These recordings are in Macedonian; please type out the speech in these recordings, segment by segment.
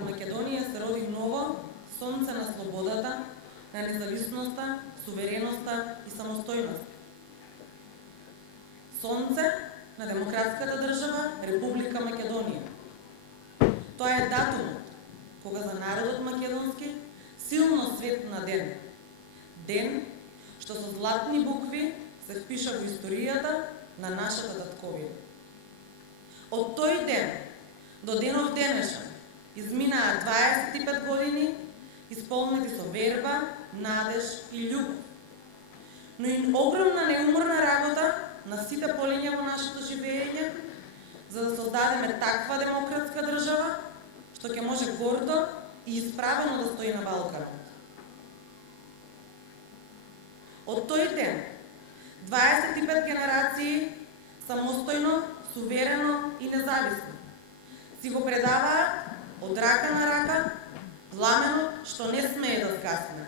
над Македонија се роди ново сонце на слободата, на независноста, сувереноста и самостојност. Сонце на демократската држава Република Македонија. Тоа е датумот кога за народот македонски силно светна ден. Ден што со златни букви се впиша во историјата на нашата татковина. Од тој ден до денов денешен изминаа 25 години исполнети со верба, надеж и љубов. Но и огромна неуморна работа на сите полиња во нашето живење за да создадеме таква демократска држава што ќе може гордо и исправено да стои на Балканот. Од тој ден 25 генерации самостојно, суверено и независно си го предаваат од рака на рака пламенот што не смее да згасне.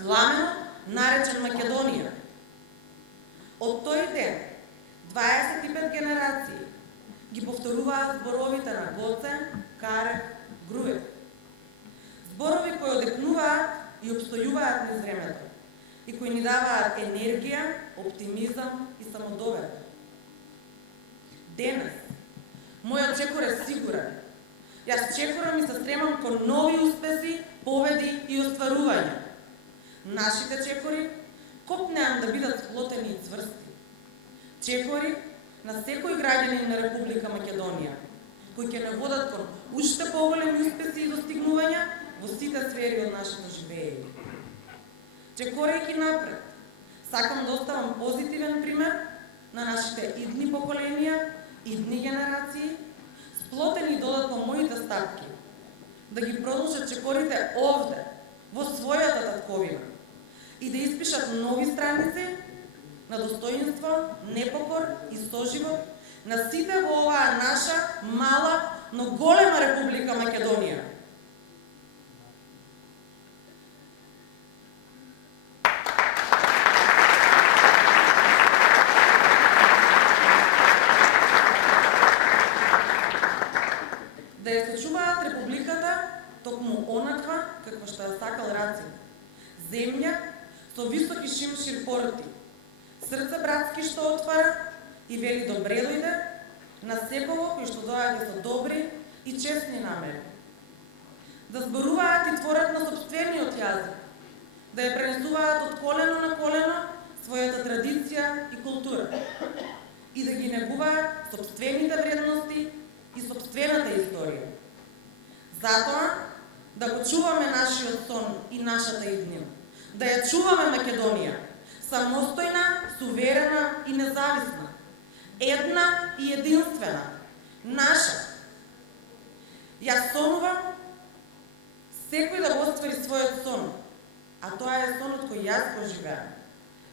Пламенот наречен Македонија. Од тој ден 25 генерации ги повторуваат зборовите на Гоце, Карев, Груев. Зборови кои одекнуваат и обстојуваат низ времето и кои ни даваат енергија, оптимизам и самодоверба. Денес, мојот чекор е сигурен. Јас чекорам и се стремам кон нови успеси, победи и остварувања. Нашите чекори копнеам да бидат сплотени и цврсти. Чекори на секој граѓанин на Република Македонија, кои ќе не водат кон уште поголеми успеси и достигнувања во сите сфери од нашето живење. Чекорејќи напред, сакам да оставам позитивен пример на нашите идни поколенија, идни генерации, сплотени додатно моите стапки, да ги продолжат чекорите овде, во својата татковина, и да испишат нови страници на достоинство, непокор и соживот на сите во оваа наша мала, но голема Република Македонија. Да ја сочуваат Републиката токму онаква како што ја сакал Рацин. Земја со високи шимшир порти, срце братски што отвара и вели добре дојде на секого кој што доаѓа со добри и честни намери. Да зборуваат и творат на сопствениот јазик, да ја пренесуваат од колено на колено својата традиција и култура и да ги негуваат сопствените вредности и сопствената историја. Затоа да го чуваме нашиот сон и нашата иднина, да ја чуваме Македонија, самостојна, суверена и независна, една и единствена, наша. Јас сонувам секој да го оствари својот сон, а тоа е сонот кој јас го живеам.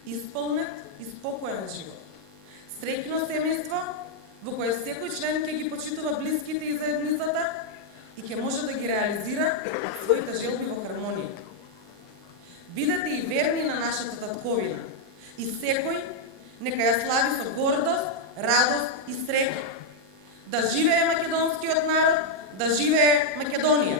Исполнет и спокоен живот. Среќно семејство во кое секој член ќе ги почитува блиските и заедницата и ќе може да ги реализира своите желби во хармонија. Бидете и верни на нашата татковина и секој нека ја слави со гордост, радост и среќа. Да живее македонскиот народ, да живее Македонија!